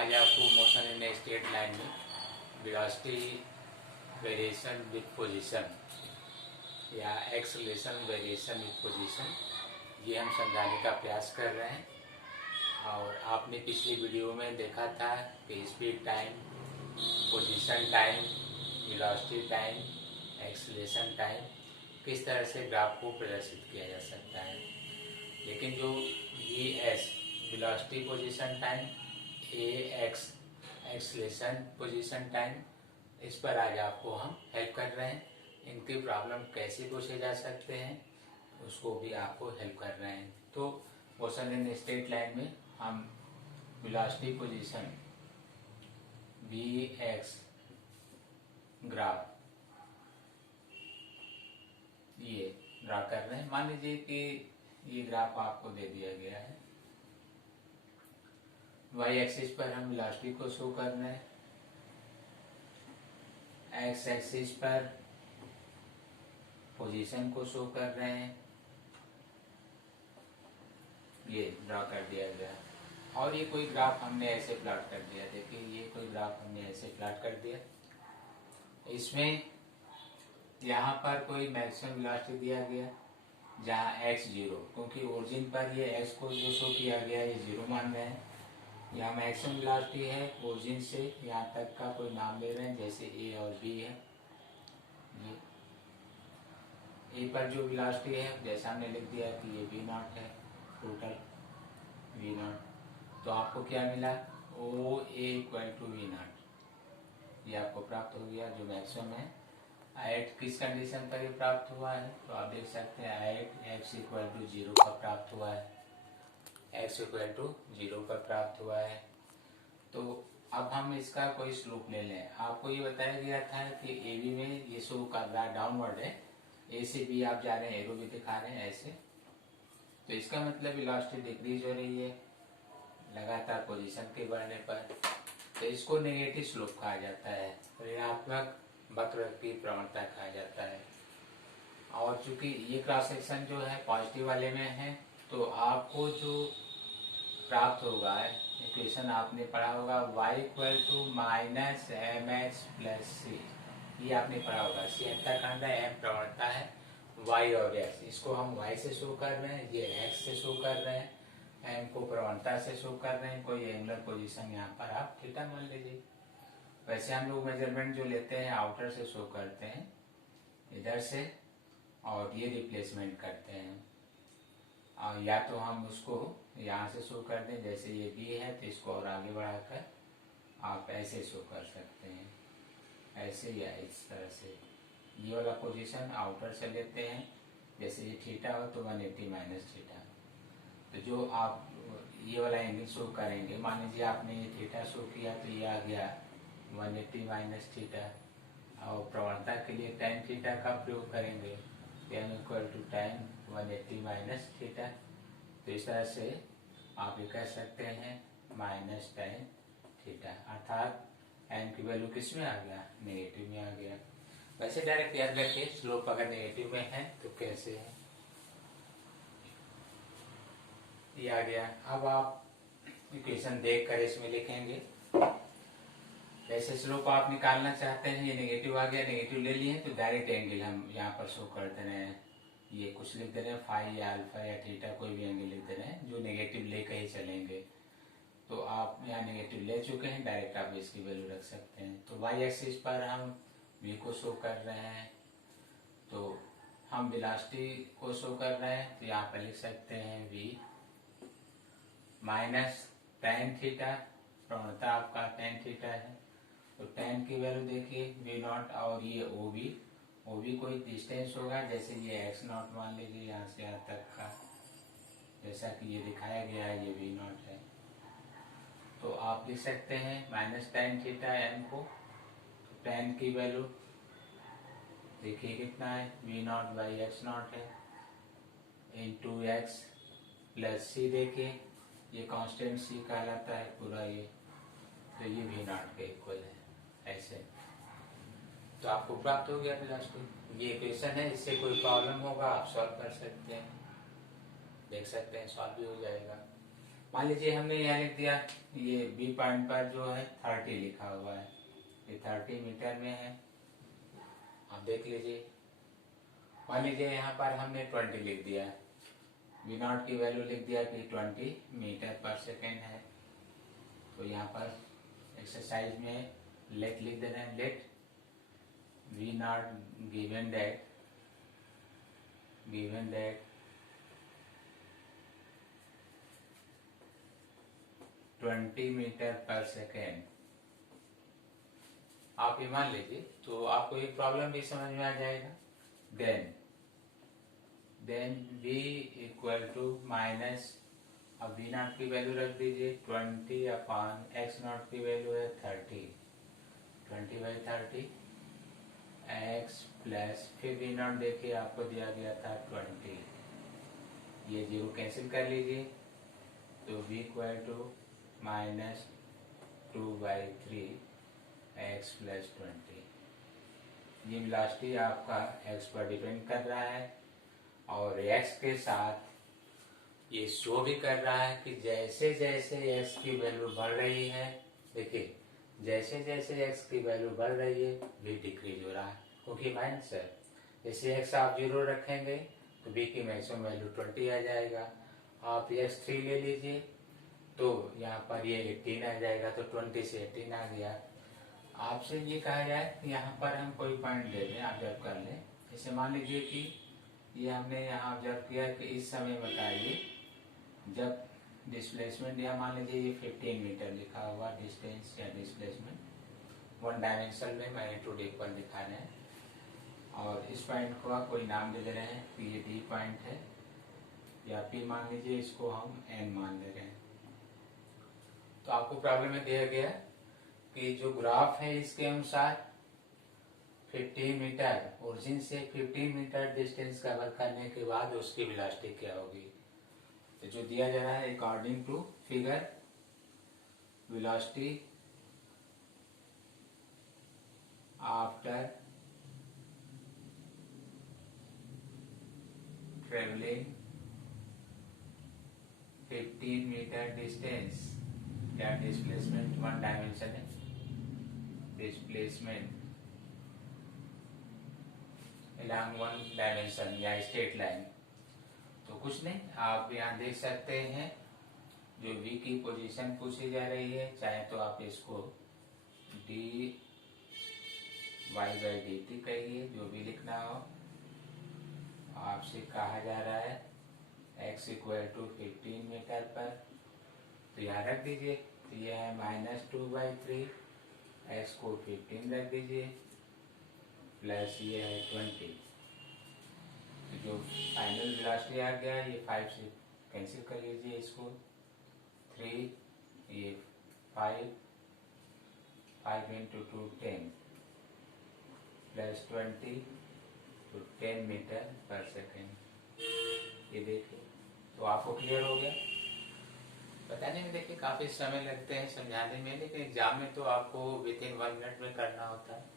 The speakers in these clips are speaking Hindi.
आज आपको मोशन इन स्ट्रेट लाइन में वेलोसिटी वेरिएशन विद पोजीशन या एक्सेलरेशन वेरिएशन विद पोजीशन ये हम समझाने का प्रयास कर रहे हैं। और आपने पिछली वीडियो में देखा था कि speed time, position time, velocity time, acceleration time किस तरह से ग्राफ को प्रदर्शित किया जा सकता है। लेकिन जो V S velocity position time, A X acceleration position time, इस पर आज आपको हम हेल्प कर रहे हैं। इनकी प्रॉब्लम कैसे पूछे जा सकते हैं उसको भी आपको हेल्प कर रहे हैं। तो मोशन इन स्ट्रेट लाइन में हम velocity position v x graph ये ड्रा कर रहे हैं। मान लीजिए कि ये ग्राफ आपको दे दिया गया है। वाई एक्सिस पर हम वेलोसिटी को शो कर रहे हैं, एक्स एक्सिस पर पोजीशन को शो कर रहे हैं। ये ड्रा कर दिया गया और ये कोई ग्राफ हमने ऐसे प्लॉट कर दिया। देखिए ये कोई ग्राफ हमने ऐसे प्लॉट कर दिया। इसमें यहाँ पर कोई मैक्सिमम वेलोसिटी दिया गया जहाँ x 0, क्योंकि ओरिजिन पर ये x को जो शो किया गया ये 0 मान रहे हैं। यहाँ मैक्सिमम वेलोसिटी है ओरिजिन से यहाँ तक का कोई नाम ले रहे हैं, जैसे a और b है। ये a पर जो वेलोसिटी है जैसा हमने लिख दिया कि ये v0 है, टोटल v0। तो आपको क्या मिला, ओ ए इक्वल टू v0, ये आपको प्राप्त हो गया जो मैक्सिमम है। एट किस कंडीशन पर ये प्राप्त हुआ है, तो आप देख सकते हैं एट एक्स इक्वल टू 0 पर प्राप्त हुआ है, एक्स इक्वल टू 0 पर प्राप्त हुआ है। तो अब हम इसका कोई स्लोप ले लें। आपको ये बताया गया था कि ए बी में ये शो कर रहा है डाउनवर्ड है, ए से बी आप जा रहे हैं, एरो भी दिखा रहे हैं ऐसे। तो इसका मतलब वेलोसिटी डिक्रीज हो रही है लगातार पोजीशन के बढ़ने पर। तो इसको नेगेटिव स्लोप कहा जाता है, ऋणात्मक वक्र की प्रवणता कहा जाता है। और चूंकि ये क्रॉस सेक्शन जो है पॉजिटिव वाले में है, तो आपको जो प्राप्त होगा इक्वेशन आपने पढ़ा होगा y equal to minus M H plus C, ये आपने पढ़ा होगा। सी हत्याकांड है, एम प्रवणता है, y और x, इसको हम y से शो कर रहे हैं, ये x से शो कर रहे हैं, एम को प्रवणता से शो कर रहे हैं। कोई एंगुलर पोजीशन यहाँ पर आप थीटा मान लीजिए। वैसे हम लोग मेजरमेंट जो लेते हैं आउटर से शो करते हैं इधर से, और ये रिप्लेसमेंट करते हैं। और या तो हम उसको यहाँ से शो कर दें, जैसे ये बी है तो इसको और आगे बढ़ाकर आप ऐसे शो कर सकते हैं, ऐसे या इस तरह से। ये वाला पोजीशन आउटर से लेते हैं, जैसे ये थीटा हो तो 180 माइनस थीटा। तो जो आप ये वाला एंगल शो करेंगे, मान लीजिए आपने ये थीटा शो किया तो ये आ गया 180 माइनस थीटा। और प्रवणता के लिए tan थीटा का प्रयोग करेंगे, tan equal to tan 180 minus theta. तो इस तरह से आप ये कह सकते हैं माइनस tan थीटा, अर्थात n की वैल्यू किस में आ गया, नेगेटिव में आ गया। वैसे डायरेक्ट याद रखिए स्लोप अगर नेगेटिव में है तो कैसे है, ये आ गया। अब आप इक्वेशन देख कर इसमें लिखेंगे। जैसे स्लोप आप निकालना चाहते हैं, ये नेगेटिव आ गया, नेगेटिव ले लिए तो डायरेक्ट एंगल हम यहाँ पर शो कर दे रहे हैं। ये कुछ लिख दे रहे हैं फाई या अल्फा या थीटा, कोई भी एंगल लिख दे रहे हैं जो नेगेटिव लेकर ही चलेंगे। तो आप यहाँ नेगेटिव ले चुके हैं, डायरेक्ट आप इसकी वैल्यू रख सकते हैं। तो वाई एक्सिस पर हम v को शो कर रहे हैं, तो हम वेलोसिटी को शो कर रहे हैं, तो यहाँ पर लिख सकते हैं v माइनस tan थीटा, प्रवणता आपका tan थीटा है। तो tan की वैल्यू देखिए v0, और ये OB कोई डिस्टेंस होगा, जैसे ये x0 मान लीजिए यहाँ से यहाँ तक का, जैसा कि ये दिखाया गया है ये v0 है। तो आप लिख सकते हैं माइनस tan थीटा m को। तो tan की वैल्यू देखिए कितना है, v0 बाई x0 है, इंटू x प्लस c। देखिए ये कांस्टेंट c कहलाता है पूरा ये, तो ये v0 के इक्वल है ऐसे। तो आपको प्राप्त हो गया वेलोसिटी। ये इक्वेशन है, इससे कोई प्रॉब्लम होगा आप सॉल्व कर सकते हैं, देख सकते हैं सॉल्व भी हो जाएगा। मान लीजिए हमने यहाँ लिख दिया, ये बी पॉइंट पर जो है 30 लिखा हुआ है, ये 30 मीटर में है, आप देख लीजिए। मान लीजिए यहाँ पर हमने 20 लिख दिया, वी नॉट की वैल्यू लिख दिया कि 20 मीटर पर सेकेंड है। तो यहाँ पर एक्सरसाइज में लेट लिख देना है, let v nought given that 20 metre per second. आप ये मान लीजिए तो आपको एक प्रॉब्लम भी समझ में आ जाएगा। Then v equal to minus, अब v नॉट की वैल्यू रख दीजिए 20 अपॉन x नॉट की वैल्यू है 30, 20/30 x प्लस, फिर v नॉट देखिए आपको दिया गया था 20, ये जीरो कैंसिल कर लीजिए, तो v equal to minus 2/3 x plus 20। ये वेलोसिटी आपका x पर डिपेंड कर रहा है और x के साथ ये शो भी कर रहा है कि जैसे जैसे x की वैल्यू बढ़ रही है, देखिए जैसे जैसे x की वैल्यू बढ़ रही है v डिक्रीज हो रहा है, क्योंकि माइनस है। जैसे x आप 0 रखेंगे तो v की मैक्सिमम वैल्यू 20 आ जाएगा। आप x3 ले लीजिए तो यहाँ पर ये 18 आ जाएगा, तो 20 से 18 आ गया। आपसे ये कहा जाए कि यहाँ पर हम कोई पॉइंट दे दें, ऑब्जर्व कर लें। जैसे मान लीजिए कि ये हमने यहाँ ऑब्जर्व किया कि इस समय बताइए जब डिस्प्लेसमेंट, या मान लीजिए ये 15 मीटर लिखा हुआ डिस्टेंस या डिस्प्लेसमेंट वन डायमेंशन में मैग्नीट्यूड एक पर दिखा रहे हैं, और इस पॉइंट को आप कोई नाम दे रहे हैं कि ये डी पॉइंट है या पी मान लीजिए, इसको हम एन मान ले रहे हैं। तो आपको प्रॉब्लम में दिया गया कि जो ग्राफ है इसके अनुसार 15 मीटर ओरिजिन से 15 मीटर डिस्टेंस कवर करने के बाद उसकी वेलोसिटी क्या होगी। तो जो दिया जा रहा है according to figure, velocity after travelling 15 metre distance, या डिस्प्लेसमेंट वन डायमेंशन है, डिस्प्लेसमेंट along वन डायमेंशन या स्ट्रेट लाइन। तो कुछ नहीं, आप यहाँ देख सकते हैं जो v की पोजीशन पूछी जा रही है, चाहे तो आप इसको dy बाई dt कहिए, जो भी लिखना हो। आपसे कहा जा रहा है x इक्वल टू 15 मीटर पर, तो यहाँ रख दीजिए, तो यह है -2/3, x को 15 रख दीजिए प्लस ये है 20। तो जो फाइनल वेलोसिटी आ गया ये 5 से कैंसिल कर लीजिए इसको, 3 ये 5 into 2 10 प्लस 20 तो 10 मीटर पर सेकेंड। ये देखिए, तो आपको क्लियर हो गया। बताने में देखिए काफी समय लगते हैं समझाने में, लेकिन एग्जाम में तो आपको विदिन 1 मिनट में करना होता है।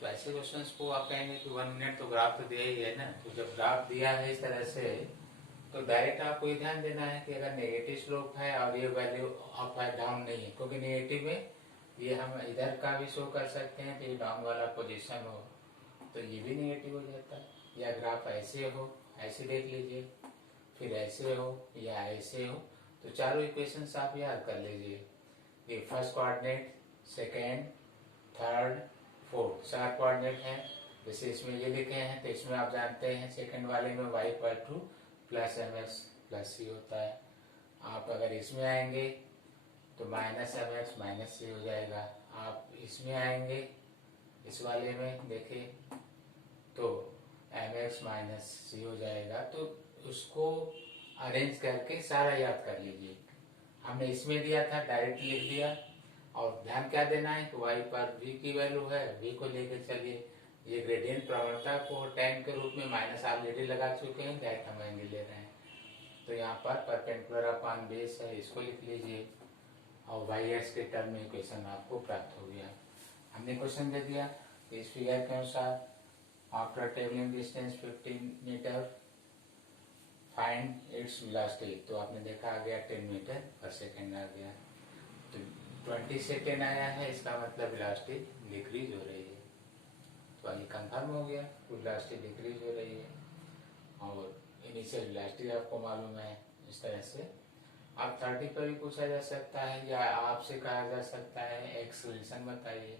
तो ऐसे क्वेश्चंस को आप कहेंगे कि 1 मिनट तो ग्राफ तो दिया ही है ना, तो जब ग्राफ दिया है इस तरह से तो डायरेक्ट आपको ये ध्यान देना है कि अगर नेगेटिव स्लोप है और ये वैल्यू अप है डाउन नहीं है, क्योंकि नेगेटिव में ये हम इधर का भी शो कर सकते हैं कि डाउन वाला पोजीशन हो तो ये भी नेगेटिव हो जाता है, या ग्राफ ऐसे हो, ऐसे देख लीजिए, फिर ऐसे हो या ऐसे हो। तो चारों इक्वेशंस आप याद कर लीजिए, ये first coordinate, second, third, fourth 4 coordinate हैं। जैसे इसमें ये लिखे हैं तो इसमें आप जानते हैं सेकंड वाले में y equal two plus mx plus c होता है। आप अगर इसमें आएंगे तो -mx माइनस c हो जाएगा। आप इसमें आएंगे इस वाले में देखिए तो mx माइनस c हो जाएगा। तो उसको अरेंज करके सारा याद कर लीजिए। हमने इसमें दिया था डायरेक्ट लिख दिया, और ध्यान क्या देना है कि y पर v की वैल्यू है, v को लेकर चलिए। ये ग्रेडियंट प्रवणता को tan के रूप में माइनस ऑलरेडी लगा चुके हैं, डायरेक्ट हम एंगल ले रहे हैं। तो यहाँ पर परपेंडिकुलर अपॉन बेस है, इसको लिख लीजिए और y के टर्म में इक्वेशन आपको प्राप्त हो गया। हमने क्वेश्चन दे दिया इस फिगर के अनुसार after travelling distance 15 metre find its velocity, तो आपने देखा आ गया 10 मीटर पर सेकेंड आ गया। तो 20 से 10 आया है, इसका मतलब वेलोसिटी डिक्रीज हो रही है। तो ये कंफर्म हो गया, वेलोसिटी डिक्रीज हो रही है। और इनिशियल वेलोसिटी आपको मालूम है। इस तरह से आप 30 पर भी पूछा जा सकता है, या आपसे कहा जा सकता है एक्सेलरेशन बताइए,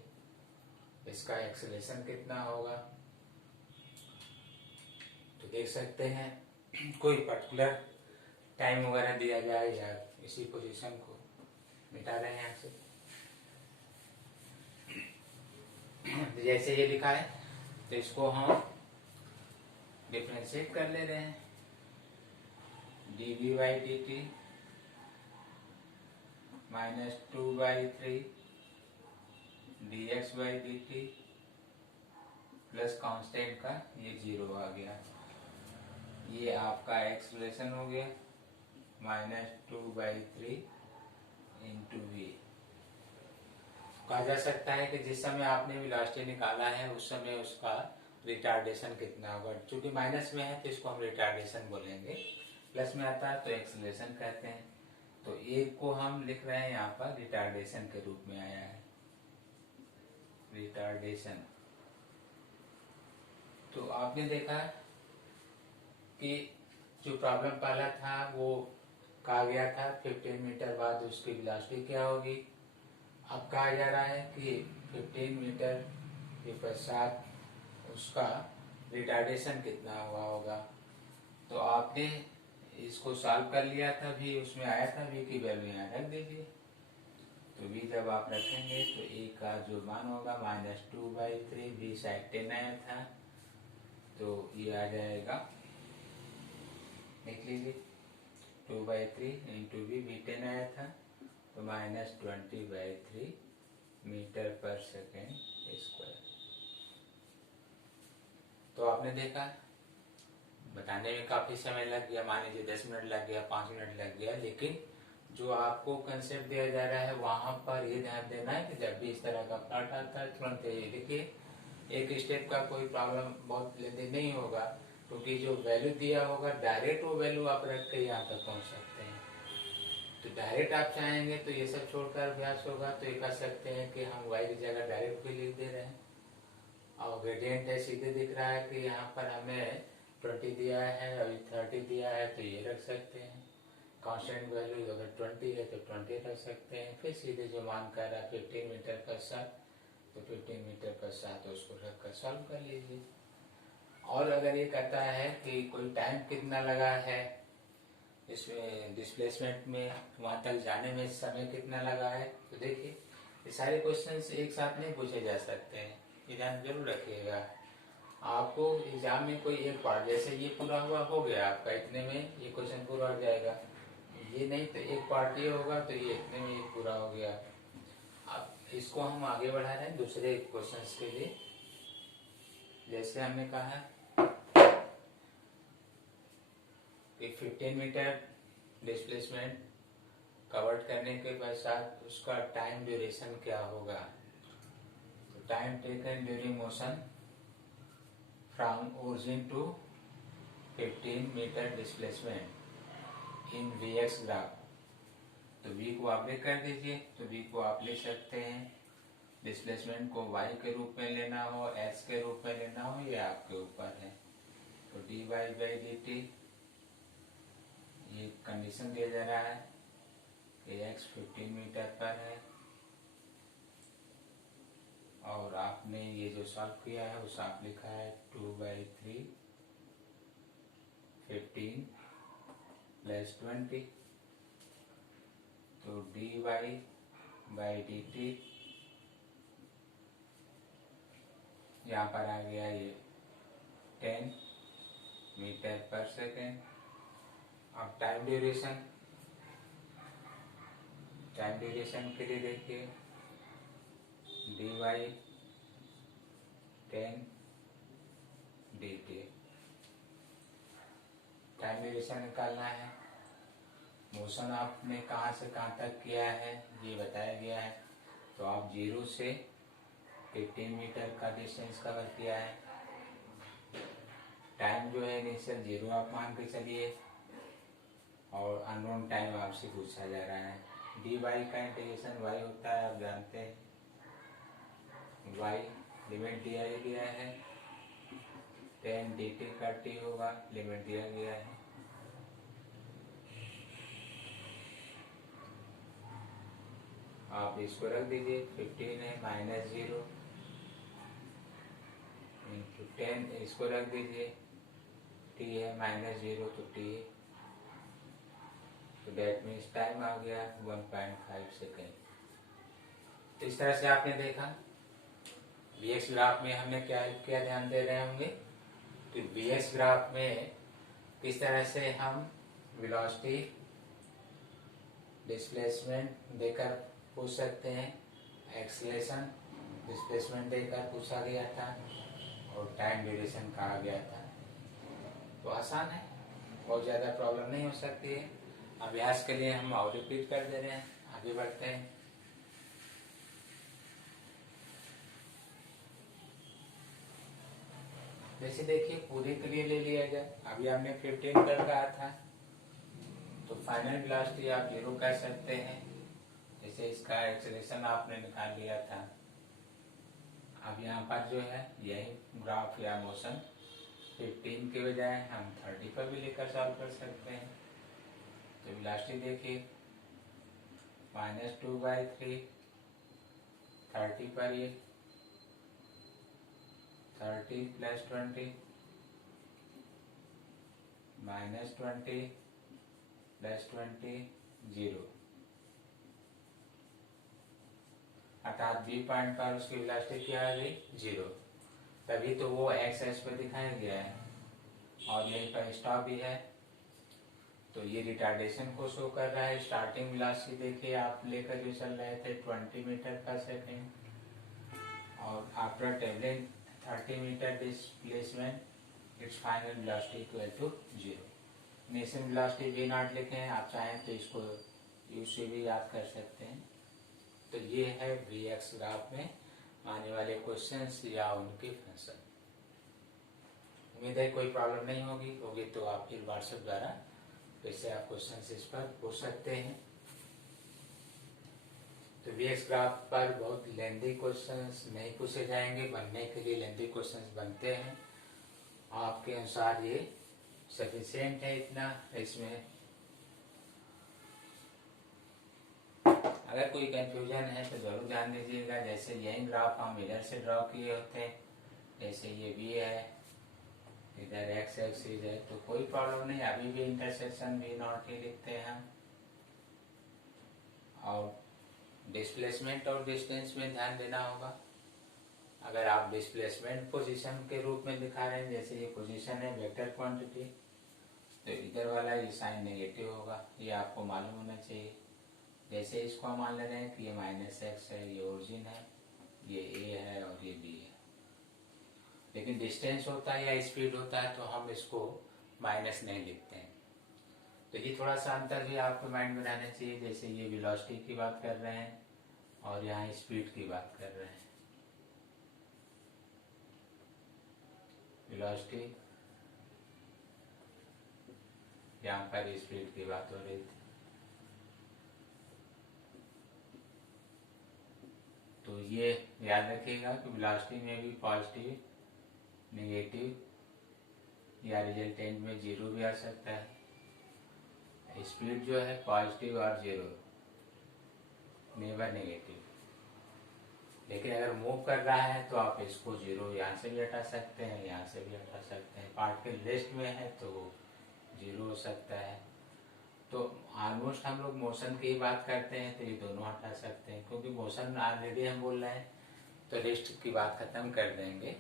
इसका एक्सेलरेशन कितना होगा। तो देख सकते हैं कोई पर्टिकुलर टाइम वगैरह दिया जाए या इसी पोजीशन को मिटा रहे हैं यहाँ से। तो जैसे ये लिखा है तो इसको हम डिफ्रेंशिएट कर ले रहे हैं। dv by D T -2/3 dx by D T plus constant का ये 0 आ गया। ये आपका एक्सप्रेशन हो गया -2/3 इंटू वी। कहा जा सकता है कि जिस समय आपने वेलोसिटी निकाला है उस समय उसका रिटार्डेशन कितना होगा। चूंकि माइनस में है तो इसको हम रिटार्डेशन बोलेंगे, प्लस में आता है तो एक्सेलरेशन कहते हैं। तो एक को हम लिख रहे हैं यहाँ पर रिटार्डेशन के रूप में आया है, रिटार्डेशन। तो आपने देखा कि जो प्रॉब्लम पहला था वो कहा गया था 15 मीटर बाद उसकी वेलोसिटी क्या होगी। अब कहा जा रहा है कि 15 मीटर के पश्चात उसका रिटार्डेशन कितना हुआ होगा। तो आपने इसको सॉल्व कर लिया था, भी उसमें आया था v की वैल्यू यहाँ रख दीजिए। तो v जब आप रखेंगे तो a का जो मान होगा -2/3, v साइड 10 आया था तो ये आ जाएगा, लिख लीजिए 2/3 इंटू वी 10 आया था तो -20/3 मीटर पर सेकेंड स्क्वायर। तो आपने देखा बताने में काफी समय लग गया, मान लीजिए 10 मिनट लग गया, 5 मिनट लग गया, लेकिन जो आपको कंसेप्ट दिया जा रहा है वहां पर ये ध्यान देना है कि जब भी इस तरह का प्लॉट आता है तुरंत ये देखिए एक स्टेप का कोई प्रॉब्लम बहुत लेंदी नहीं होगा, क्योंकि जो वैल्यू दिया होगा डायरेक्ट वो वैल्यू आप रख के यहाँ तक पहुँच सकते हैं। तो डायरेक्ट आप चाहेंगे तो ये सब छोड़कर अभ्यास होगा तो ये कर सकते हैं कि हम y की जगह डायरेक्ट भी लिख दे रहे हैं, और ग्रेडियंट है सीधे दिख रहा है कि यहाँ पर हमें 20 दिया है और 30 दिया है तो ये रख सकते हैं। कांस्टेंट वैल्यू अगर 20 है तो 20 रख सकते हैं। फिर सीधे जो मान कर रहा है 15 मीटर पर साथ तो 15 मीटर पर साथ उसको रखकर सॉल्व कर लीजिए। और अगर ये कहता है कि कोई टाइम कितना लगा है इसमें डिस्प्लेसमेंट में, वहां तक जाने में समय कितना लगा है, तो देखिए ये सारे क्वेश्चंस एक साथ नहीं पूछे जा सकते हैं, ये ध्यान जरूर रखिएगा। आपको एग्जाम में कोई एक पार्ट जैसे ये पूरा हुआ हो गया आपका, इतने में ये क्वेश्चन पूरा हो जाएगा, ये नहीं तो एक पार्ट ये होगा तो ये इतने में ये पूरा हो गया। अब इसको हम आगे बढ़ा रहे हैं दूसरे क्वेश्चंस के लिए। जैसे हमने कहा कि 15 मीटर डिस्प्लेसमेंट कवर्ड करने के पश्चात उसका टाइम ड्यूरेशन क्या होगा। तो time taken during motion from origin to 15 metre displacement in vx graph. तो v को आप लिख कर दीजिए, तो v को आप लिख सकते हैं डिस्प्लेसमेंट को y के रूप में लेना हो, x के रूप में लेना हो, ये आपके ऊपर है। तो dy बाई डी टी, ये कंडीशन दिया जा रहा है कि x 15 मीटर पर है और आपने ये जो सॉल्व किया है उस आप लिखा है 2/3 15 प्लस 20। तो dy बाई डी टी यहाँ पर आ गया ये 10 मीटर पर सेकेंड। अब टाइम ड्यूरेशन के लिए देखिए dy 10 dt। टाइम ड्यूरेशन निकालना है। मोशन आपने कहाँ से कहाँ तक किया है ये बताया गया है। तो आप 0 से 15 मीटर का डिस्टेंस कवर किया है। टाइम जो है इनिशियल 0 आप मान के चलिए, और अननोन टाइम आपसे पूछा जा रहा है। डी वाई का इंटीग्रेशन वाई होता है, आप जानते हैं। वाई लिमिट दिया गया है, 10 dt का टी होगा, लिमिट दिया गया है। आप इसको रख दीजिए, 15 है -0 इंटू 10, इसको रख दीजिए, टी है -0 तो टी, तो डेट मीन्स टाइम आ गया 1.5 सेकेंड। इस तरह से आपने देखा वीएक्स ग्राफ में हमने क्या क्या ध्यान दे रहे होंगे कि वीएक्स ग्राफ में किस तरह से हम वेलोसिटी डिस्प्लेसमेंट देकर पूछ सकते हैं, एक्सीलरेशन डिस्प्लेसमेंट देकर पूछा गया था और टाइम ड्यूरेशन कहा गया था। तो आसान है, बहुत ज़्यादा प्रॉब्लम नहीं हो सकती है। अभ्यास के लिए हम और रिपीट कर दे रहे हैं, आगे बढ़ते हैं। जैसे देखिए पूरे के लिए ले लिया जाए, अभी हमने 15 कर कहा था, तो फाइनल वेलोसिटी आप 0 कह सकते हैं। जैसे इसका एक्सेलरेशन आपने निकाल लिया था। अब यहाँ पर जो है यही ग्राफ या मोशन 15 के बजाय हम 30 पर भी लेकर सॉल्व कर सकते हैं। तो वेलोसिटी देखिए -2/3, 30 पर ये 30 + 20 -20 + 20 0, अर्थात बी पॉइंट पर उसकी वेलोसिटी क्या आ गई 0। तभी तो वो एक्स एक्स पे दिखाया गया है और यहीं पर स्टॉप भी है, तो ये रिटार्डेशन को शो कर रहा है। स्टार्टिंग वेलोसिटी देखिए आप लेकर जो चल रहे थे 20 मीटर पर सेकेंड, और after travelling 30 metre displacement its final velocity equal to 0। Initial velocity v nought लिखे हैं, आप चाहें तो इसको u से भी याद कर सकते हैं। तो ये है वीएक्स ग्राफ में आने वाले क्वेश्चंस या उनके फंक्शन। उम्मीद है कोई प्रॉब्लम नहीं होगी तो आप फिर व्हाट्सएप द्वारा वैसे आप क्वेश्चंस इस पर पूछ सकते हैं। तो वीएक्स ग्राफ पर बहुत लेंथी क्वेश्चंस नहीं पूछे जाएंगे, बनने के लिए लेंथी क्वेश्चंस बनते हैं। आपके अनुसार ये सफिशिएंट है इतना। इसमें अगर कोई कंफ्यूजन है तो जरूर ध्यान दीजिएगा। जैसे यही ग्राफ हम मिरर से ड्रॉ किए होते हैं, जैसे ये भी है, इधर एक्स एक्सिस है, तो कोई प्रॉब्लम नहीं, अभी भी इंटरसेक्शन v नॉट ही लिखते हैं हम। और डिस्प्लेसमेंट और डिस्टेंस में ध्यान देना होगा। अगर आप डिस्प्लेसमेंट पोजीशन के रूप में दिखा रहे हैं, जैसे ये पोजीशन है वेक्टर क्वांटिटी, तो इधर वाला ये साइन नेगेटिव होगा, ये आपको मालूम होना चाहिए। जैसे इसको हम मान ले रहे हैं कि ये -x है, ये ओरिजिन है, ये a है और ये b है। लेकिन डिस्टेंस होता है या स्पीड होता है तो हम इसको माइनस नहीं लिखते हैं। तो ये थोड़ा सा अंतर भी आपको माइंड में रहना चाहिए। जैसे ये वेलोसिटी की बात कर रहे हैं और यहाँ स्पीड की बात कर रहे हैं। वेलोसिटी, यहाँ पर स्पीड की बात हो रही थी। तो ये याद रखिएगा कि वेलोसिटी में भी पॉजिटिव, नेगेटिव या रिजल्टेंट में 0 भी आ सकता है। स्पीड जो है पॉजिटिव और 0, नेवर नेगेटिव। लेकिन अगर मूव कर रहा है तो आप इसको 0 यहाँ से भी हटा सकते हैं, यहाँ से भी हटा सकते हैं। पार्टिकल रेस्ट में है तो 0 हो सकता है। तो ऑलमोस्ट हम लोग मोशन की बात करते हैं तो ये दोनों हटा सकते हैं, क्योंकि मोशन ऑलरेडी हम बोल रहे हैं तो रेस्ट की बात खत्म कर देंगे।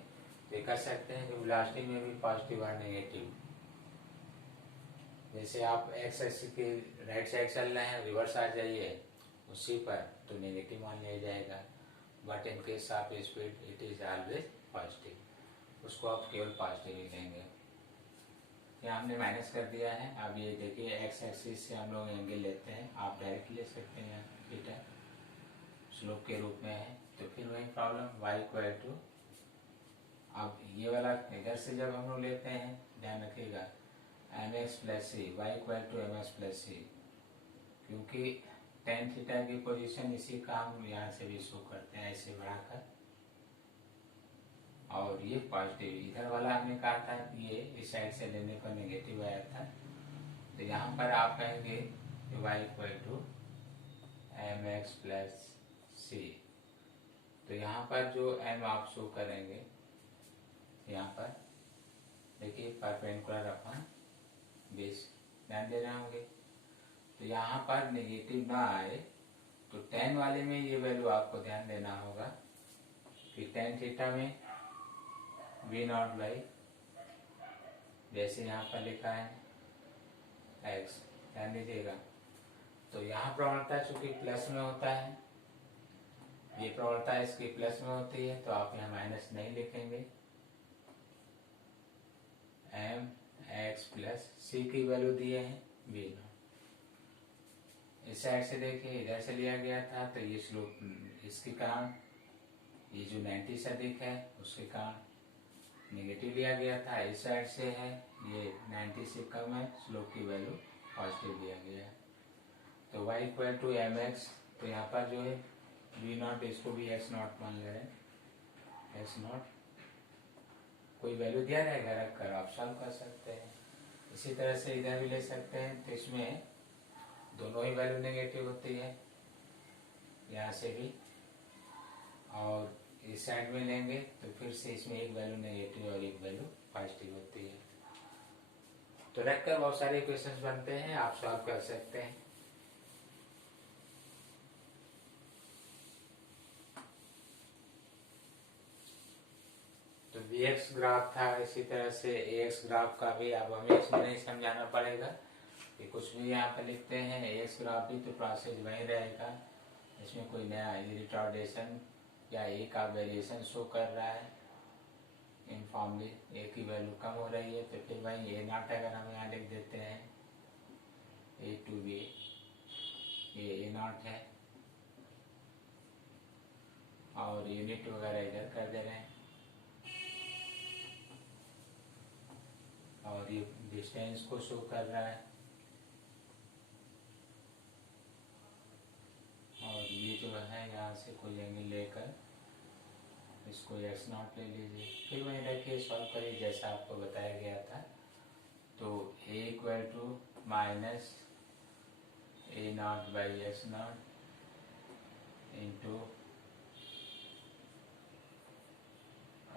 तो ये कर सकते हैं कि वेलोसिटी में भी पॉजिटिव और नेगेटिव। जैसे आप एक्स एक्सिस के राइट साइड चल रहे हैं, रिवर्स आ जाइए उसी पर तो नेगेटिव मान लिया जाएगा, but in case of speed it is always positive, उसको आप केवल पॉजिटिव ही लेंगे। यहाँ हमने माइनस कर दिया है। अब ये देखिए एक्स एक्सिस से हम लोग एंगल लेते हैं, आप डायरेक्ट ले सकते हैं, थीटा स्लोप के रूप में है। तो फिर वही प्रॉब्लम y इक्वल टू, अब ये वाला इधर से जब हम लोग लेते हैं ध्यान रखिएगा M x plus C, Y equal to M x plus C, क्योंकि टेन थीटा की पोजीशन इसी का हम यहाँ से भी शो करते हैं ऐसे बढ़ाकर। और ये पॉजिटिव, इधर वाला हमने कहा था कि ये इस साइड से लेने पर नेगेटिव आया था, तो यहाँ पर आप कहेंगे कि y equal to M x plus c. तो यहाँ पर जो एम आप शो करेंगे, यहाँ पर देखिए परपेंडिकुलर अपन बेस, ध्यान दे रहे होंगे। तो यहाँ पर नेगेटिव ना आए तो टेन वाले में ये वैल्यू आपको ध्यान देना होगा कि टेन थीटा में वी नॉट बाई, जैसे यहाँ पर लिखा है एक्स, ध्यान दीजिएगा। तो यहाँ प्रवणता चूंकि प्लस में होता है, ये प्रवणता इसकी प्लस में होती है, तो आप यहाँ माइनस नहीं लिखेंगे। एम एक्स प्लस सी की वैल्यू दिए हैं वी नॉट। इस साइड से देखिए इधर से लिया गया था, तो ये स्लोप इसके कारण, ये जो 90 से अधिक है उसके कारण नेगेटिव लिया गया था। इस साइड से है ये 90 से कम है, स्लोप की वैल्यू पॉजिटिव लिया गया है। तो y equal to M x, तो यहाँ पर जो है वी नॉट, इसको भी एक्स नॉट मान ले रहे हैं, एक्स नॉट कोई वैल्यू दिया रहेगा रख कर आप सॉल्व कर सकते हैं। इसी तरह से इधर भी ले सकते हैं, तो इसमें दोनों ही वैल्यू नेगेटिव होती है, यहाँ से भी, और इस साइड में लेंगे तो फिर से इसमें एक वैल्यू नेगेटिव और एक वैल्यू पॉजिटिव होती है। तो रखकर बहुत सारे इक्वेशंस बनते हैं, आप सॉल्व कर सकते हैं। तो Vx ग्राफ था, इसी तरह से Ax ग्राफ का भी अब हमें इसमें नहीं समझाना पड़ेगा कि कुछ भी यहाँ पर लिखते हैं Ax ग्राफ भी तो प्रोसेस वही रहेगा, इसमें कोई नया रिटार्डेशन या ए का वेरिएशन शो कर रहा है यूनिफॉर्मली, ए की वैल्यू कम हो रही है, तो फिर वही ए नॉट अगर हम यहाँ लिख देते हैं ए टू बी, ये ए नॉट है, और यूनिट वगैरह इधर कर दे रहे हैं, और ये डिस्टेंस को शो कर रहा है, और ये जो है यहाँ से कोई एंगल लेकर इसको एक्स नॉट ले लीजिए, फिर वहीं रखिए सॉल्व करिए जैसा आपको बताया गया था। तो a equal to minus a not by x not into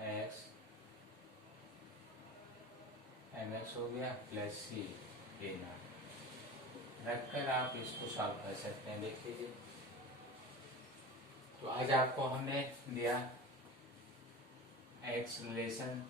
x m x हो गया प्लस सी ए नॉट, रखकर आप इसको सॉल्व कर सकते हैं। देख लीजिए, तो आज आपको हमने दिया एक्स रिलेशन